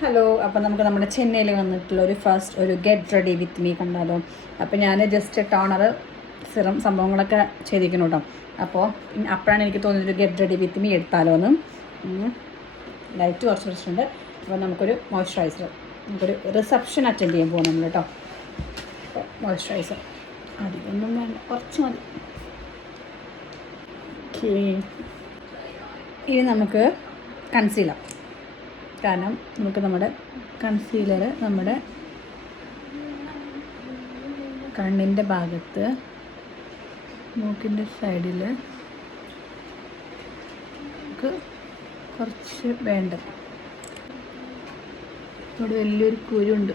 Hello, അപ്പം നമുക്ക് നമ്മുടെ ചെന്നൈയിൽ വന്നിട്ടുള്ള ഒരു ഗെറ്റ് റെഡി വിത്ത് മീ കണ്ടാലോ. അപ്പോൾ ഞാൻ ജസ്റ്റ് ടോണർ സിറം സംഭവങ്ങളൊക്കെ ചെയ്തിരിക്കണം കേട്ടോ. അപ്പോഴാണ് എനിക്ക് തോന്നിയൊരു ഗെറ്റ് റെഡി വിത്ത് മീ എടുത്താലോ എന്ന്. ലൈറ്റ് കുറച്ച് പ്രശ്നമുണ്ട്. അപ്പോൾ നമുക്കൊരു മോയ്സ്ചറൈസർ, നമുക്കൊരു റിസപ്ഷൻ അറ്റൻഡ് ചെയ്യാൻ പോകും നമ്മൾ കേട്ടോ. അപ്പോൾ മോയ്സ്ചറൈസർ അധികമൊന്നും വേണ്ട, കുറച്ച് മതി. ഇനി നമുക്ക് കൺസീലർ, കാരണം നമുക്ക് നമ്മുടെ കൺസീലർ നമ്മുടെ കണ്ണിൻ്റെ ഭാഗത്ത്, മൂക്കിൻ്റെ സൈഡിൽ നമുക്ക് കുറച്ച് വേണ്ടത്. ഇവിടെ വലിയൊരു കുരുണ്ട്.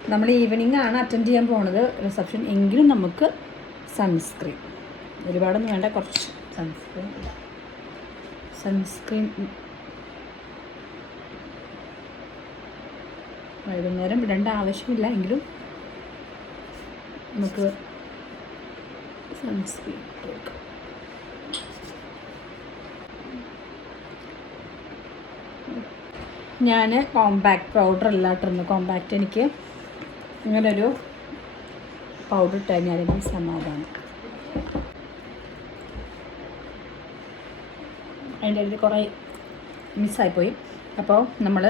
നമ്മൾ ഈവനിങ് ആണ് അറ്റൻഡ് ചെയ്യാൻ പോണത് റിസപ്ഷൻ. എങ്കിലും നമുക്ക് സൺസ്ക്രീൻ ഒരുപാടൊന്നും വേണ്ട, കുറച്ച് സൺസ്ക്രീൻ വൈകുന്നേരം ഇടേണ്ട ആവശ്യമില്ല, എങ്കിലും നമുക്ക് സൺസ്ക്രീൻ കൊടുക്കാം. ഞാൻ കോമ്പാക്ട് പൗഡർ അല്ല ഇട്ടിരുന്നു. കോമ്പാക്റ്റ് എനിക്ക് ഇങ്ങനൊരു പൗഡർ ഇട്ട് കഴിഞ്ഞാൽ എനിക്ക് സമാധാനം. അതിൻ്റെ ഇടയിൽ കുറേ മിസ്സായിപ്പോയി. അപ്പോൾ നമ്മൾ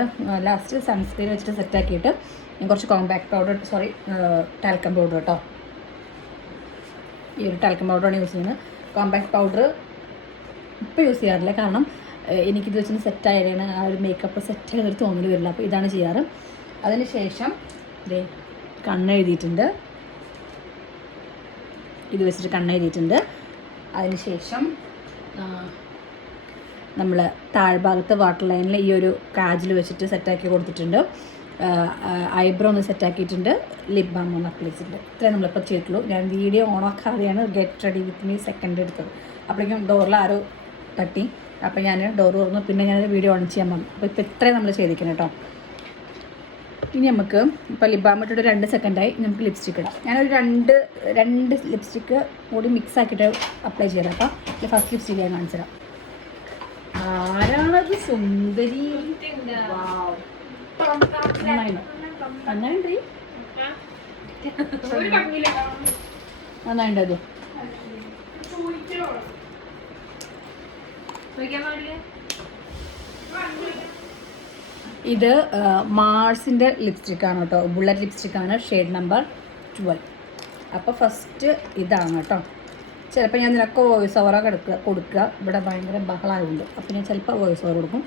ലാസ്റ്റ് സൺസ്ക്രീൻ വെച്ചിട്ട് സെറ്റാക്കിയിട്ട് കുറച്ച് കോമ്പാക്ട് പൗഡർ, ടാൽക്കം പൗഡർ കേട്ടോ. ഈ ഒരു ടാൽക്കം പൗഡറാണ് യൂസ് ചെയ്യുന്നത്. കോമ്പാക്ട് പൗഡർ ഇപ്പോൾ യൂസ് ചെയ്യാറില്ല, കാരണം എനിക്കിത് വെച്ചിട്ട് സെറ്റായാണ് ആ ഒരു മേക്കപ്പ് സെറ്റായതൊരു തോന്നൽ വരില്ല. അപ്പോൾ ഇതാണ് ചെയ്യാറ്. അതിന് ശേഷം കണ്ണെഴുതിയിട്ടുണ്ട്, ഇത് വെച്ചിട്ട് കണ്ണെഴുതിയിട്ടുണ്ട്. അതിന് ശേഷം നമ്മൾ താഴ്ഭാഗത്ത് വാട്ടർ ലൈനിൽ ഈ ഒരു കാജിൽ വെച്ചിട്ട് സെറ്റാക്കി കൊടുത്തിട്ടുണ്ട്. ഐബ്രോ ഒന്ന് സെറ്റാക്കിയിട്ടുണ്ട്. ലിപ് ബാം ഒന്ന് അപ്ലൈ ചെയ്തിട്ടുണ്ട്. ഇത്രയും നമ്മളിപ്പോൾ ചെയ്തിട്ടുള്ളൂ. ഞാൻ വീഡിയോ ഓണാക്കാതെയാണ് get ready with me second എടുത്തത്. അപ്പോഴേക്കും ഡോറിൽ ആരോ തട്ടി. അപ്പോൾ ഞാൻ ഡോർ തുറന്നു, പിന്നെ ഞാനൊരു വീഡിയോ ഓൺ ചെയ്യാൻ വന്നു. അപ്പോൾ ഇപ്പോൾ ഇത്രയും നമ്മൾ ചെയ്തിരിക്കണം കേട്ടോ. ഇനി നമുക്ക് ഇപ്പോൾ ലിപ് ബാം ഇട്ടിട്ട് 2 സെക്കൻഡായി. നമുക്ക് ലിപ്സ്റ്റിക്ക് ഇടാം. ഞാനൊരു രണ്ട് ലിപ്സ്റ്റിക്ക് കൂടി മിക്സ് ആക്കിയിട്ട് അപ്ലൈ ചെയ്തത്. അപ്പോൾ ഫസ്റ്റ് ലിപ്സ്റ്റിക്ക് ഞാൻ കാണിച്ചു തരാം. ആരാണത്? സുന്ദരി. നന്നായിണ്ട്. അത് ഇത് മാർസിൻ്റെ ലിപ്സ്റ്റിക്കാണ് കേട്ടോ. ബുള്ളറ്റ് ലിപ്സ്റ്റിക്കാണ്, ഷെയ്ഡ് നമ്പർ 12. അപ്പോൾ ഫസ്റ്റ് ഇതാണ് കേട്ടോ. ചിലപ്പോൾ ഞാൻ നിനക്ക് വോയിസ് ഓവറൊക്കെ കൊടുക്കുക. ഇവിടെ ഭയങ്കര ബഹളമായതുകൊണ്ട് അപ്പോൾ ഞാൻ ചിലപ്പോൾ വോയിസ് ഓവർ കൊടുക്കും.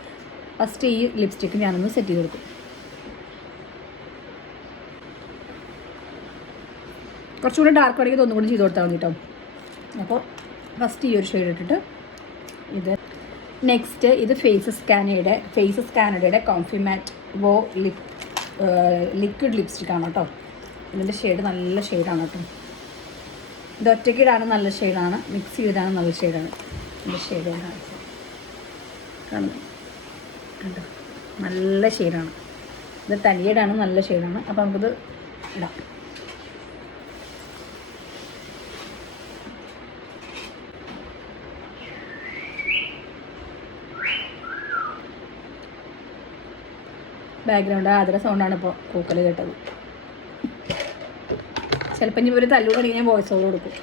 ഫസ്റ്റ് ഈ ലിപ്സ്റ്റിക്ക് ഞാനൊന്ന് സെറ്റ് ചെയ്ത് കൊടുക്കും. കുറച്ചുകൂടി ഡാർക്ക് ആണെങ്കിൽ ഒന്നും കൂടി ചെയ്ത് കൊടുത്താൽ മതി കേട്ടോ. അപ്പോൾ ഫസ്റ്റ് ഈ ഒരു ഷെയ്ഡ് ഇട്ടിട്ട് ഇത്. നെക്സ്റ്റ് ഇത് ഫേസ് സ്കാനഡയുടെ കോംഫി മാറ്റ് വോ ലിക്വിഡ് ലിപ്സ്റ്റിക്കാണ് കേട്ടോ. ഇതിൻ്റെ ഷെയ്ഡ് നല്ല ഷെയ്ഡാണ് കേട്ടോ. ഇത് ഒറ്റയ്ക്കിടാണ് നല്ല ഷെയ്ഡാണ്, മിക്സ് ചെയ്തിടാണ് നല്ല ഷെയ്ഡാണ്. ഇതിൻ്റെ ഷെയ്ഡ് ഞാൻ കാണിച്ചു കാണുന്നു കേട്ടോ. നല്ല ഷെയ്ഡാണ്. ഇത് തനിയിടാണ്, നല്ല ഷെയ്ഡാണ്. അപ്പോൾ നമുക്കിത് ഇടാം. ബാക്ക്ഗ്രൗണ്ട് ആദര സൗണ്ടാണ് ഇപ്പോൾ കൂക്കൽ കേട്ടത്. ചിലപ്പോൾ ഇനി ഒരു തല്ലൂടാണെങ്കിൽ ഞാൻ വോയിസ് ഓവർ കൊടുക്കും.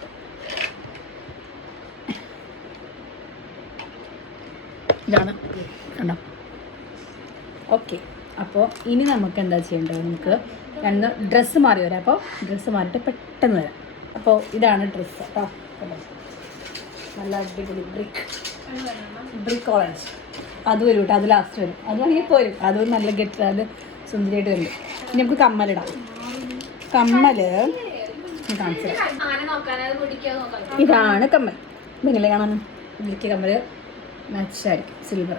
ഇതാണ് കണ്ടോ. ഓക്കെ, അപ്പോൾ ഇനി നമുക്ക് എന്താ ചെയ്യേണ്ടത്? നമുക്ക് രണ്ട് ഡ്രസ്സ് മാറി വരാം. അപ്പോൾ ഡ്രസ്സ് മാറിയിട്ട് പെട്ടെന്ന് വരാം. അപ്പോൾ ഇതാണ് ഡ്രസ്സ് കേട്ടോ. നല്ല അടിപൊളി ബ്രിക്ക് ഓറഞ്ച്. അത് വരും കേട്ടോ, അത് ലാസ്റ്റ് വരും. അത് വേണമെങ്കിൽ പോരും. അത് നല്ല ഗെറ്റ്, അത് സുന്ദരിയായിട്ട് വരും. ഇനി നമുക്ക് കമ്മലിടാം. കമ്മൽ കാണിച്ചു തരാം. ഇതാണ് കമ്മൽ. നിങ്ങളെ കാണാൻ ഇതിലേക്ക് കമ്മൽ മാച്ചായിരിക്കും, സിൽവർ.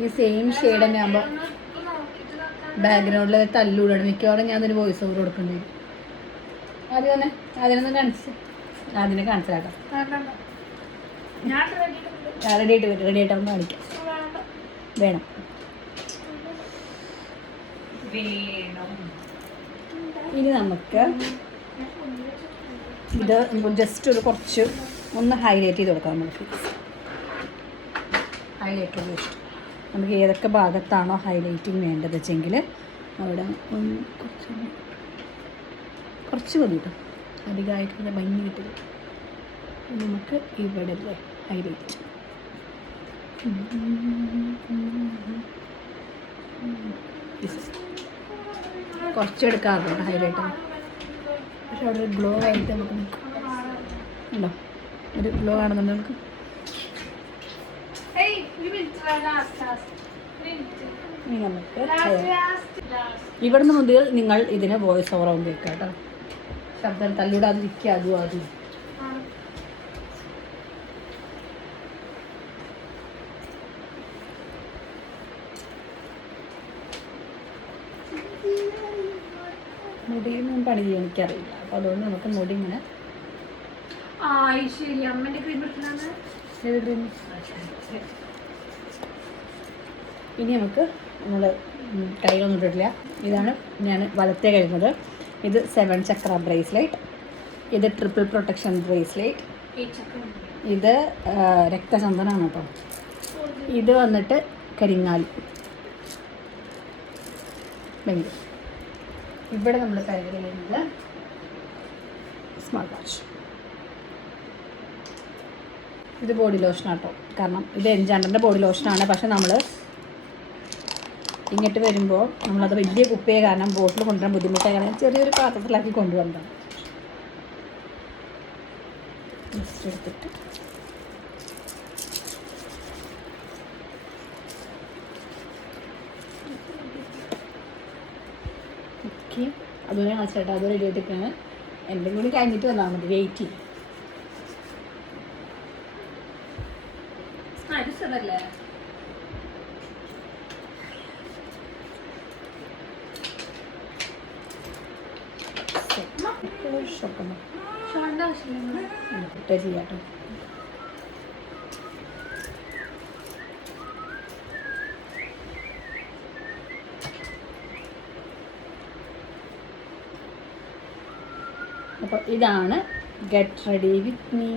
ഈ സെയിം ഷെയ്ഡ് തന്നെ ആകുമ്പോൾ ബാക്ക്ഗ്രൗണ്ടിൽ തല്ലൂടാണ്. മിക്കവാറും ഞാനൊരു വോയിസ് ഓവർ കൊടുക്കേണ്ടി വരും. അതിനൊന്നും കാണിച്ചു തരാം. റെഡി ആയിട്ടാകുമ്പോൾ കാണിക്കാം. വേണം ഇനി നമുക്ക് ഇത് ജസ്റ്റ് ഒരു കുറച്ച് ഒന്ന് ഹൈലൈറ്റ് ചെയ്ത് കൊടുക്കാം നമുക്ക്. ഹൈലൈറ്റർ ഉപയോഗിച്ചിട്ട് നമുക്ക് ഏതൊക്കെ ഭാഗത്താണോ ഹൈലൈറ്റിങ് വേണ്ടത് വെച്ചെങ്കിൽ അവിടെ ഒന്ന് കുറച്ച് മതി കേട്ടോ, അധികമായിട്ട് പിന്നെ ഭംഗി കിട്ടില്ല. നമുക്ക് ഇവിടെ അല്ലേ ഹൈലൈറ്റ് കുറച്ചെടുക്കാറുണ്ട് ഹൈലൈറ്റർ. പക്ഷെ അവിടെ ഒരു ഗ്ലോ ആയിട്ട് നമുക്ക് ഉണ്ടോ, ഒരു ഗ്ലോ കാണുന്നുണ്ട് നമുക്ക്. ഇനി നമുക്ക് ഇവിടുന്ന് മുതൽ നിങ്ങൾ ഇതിന് വോയിസ് ഓവർ ആവും കേൾക്കാം കേട്ടോ. ശബ്ദം തല്ലിവിടാതിരിക്കുക, അതും അതും. മുടിയൊന്നും പണി ചെയ്യാൻ എനിക്കറിയില്ല, അപ്പോൾ അതുകൊണ്ട് നമുക്ക് മുടി ഇങ്ങനെ ഇനി നമുക്ക് നമ്മൾ കയ്യിലൊന്നും ഇട്ടിട്ടില്ല. ഇതാണ് ഞാൻ വലത്തെ കഴിയുന്നത്. ഇത് 7 ചക്ര ബ്രേസ്ലെറ്റ്, ഇത് ട്രിപ്പിൾ പ്രൊട്ടക്ഷൻ ബ്രേസ്ലെറ്റ്, ഇത് രക്തചന്ദനമാണ് കേട്ടോ. ഇത് വന്നിട്ട് കരിങ്ങാലി. ഭയങ്കര ഇവിടെ നമ്മൾ കയ്യിൽ ചെയ്യുന്നത് സ്മാർട്ട് വാച്ച്. ഇത് ബോഡി ലോഷനാണ് കേട്ടോ, കാരണം ഇത് എൻചാണ്ടറിൻ്റെ ബോഡി ലോഷനാണ്. പക്ഷെ നമ്മൾ ഇങ്ങോട്ട് വരുമ്പോൾ നമ്മളത് വലിയ കുപ്പിയെ കാരണം ബോട്ടിൽ കൊണ്ടുവരാൻ ബുദ്ധിമുട്ടായ കാരണം ചെറിയൊരു പാത്രത്തിലാക്കി കൊണ്ടുവന്നതാണ്. ജസ്റ്റ് എടുത്തിട്ട് ഓക്കെ, അതുപോലെ കാണിച്ചിട്ട് അത് റെഡി ആയിട്ടൊക്കെയാണ്. എൻ്റെ കൂടി കഴിഞ്ഞിട്ട് വന്നാൽ മതി, വെയിറ്റ് ചെയ്യും. അല്ലേ ചെയ്യാട്ടോ. അപ്പോൾ ഇതാണ് ഗെറ്റ് റെഡി വിത്ത് മീ.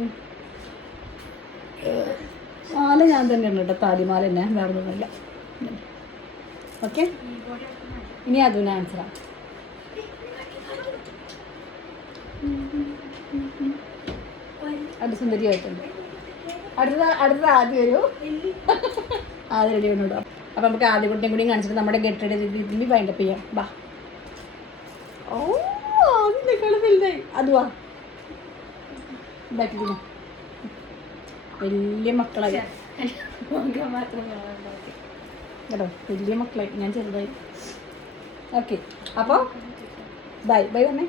മാല ഞാൻ തന്നെ ഉണ്ട് കേട്ടോ, താലിമാല തന്നെ, വേറെ ഒന്നുമില്ല. ഓക്കെ, ഇനി അതും ആൻസറാണ്. അത് സുന്ദരിയായിട്ടുണ്ട്. അടുത്തത് ആദ്യം ഒരു ആദ്യം റെഡി കൊണ്ടുവിടാം. അപ്പം നമുക്ക് ആദ്യ കുട്ടിയും കൂടിയും കാണിച്ചിട്ട് നമ്മുടെ ഗെറ്റ് റെഡി ഇതിൽ വൈൻഡപ്പ് ചെയ്യാം. ബാ. ഓ അതിനേക്കാളും വലുതായി. അതുവാ ബാക്കി വലിയ മക്കളായി കേട്ടോ, വലിയ മക്കളായി, ഞാൻ ചെറുതായി. ഓക്കെ, അപ്പോൾ ബൈ ബൈ പറഞ്ഞേ.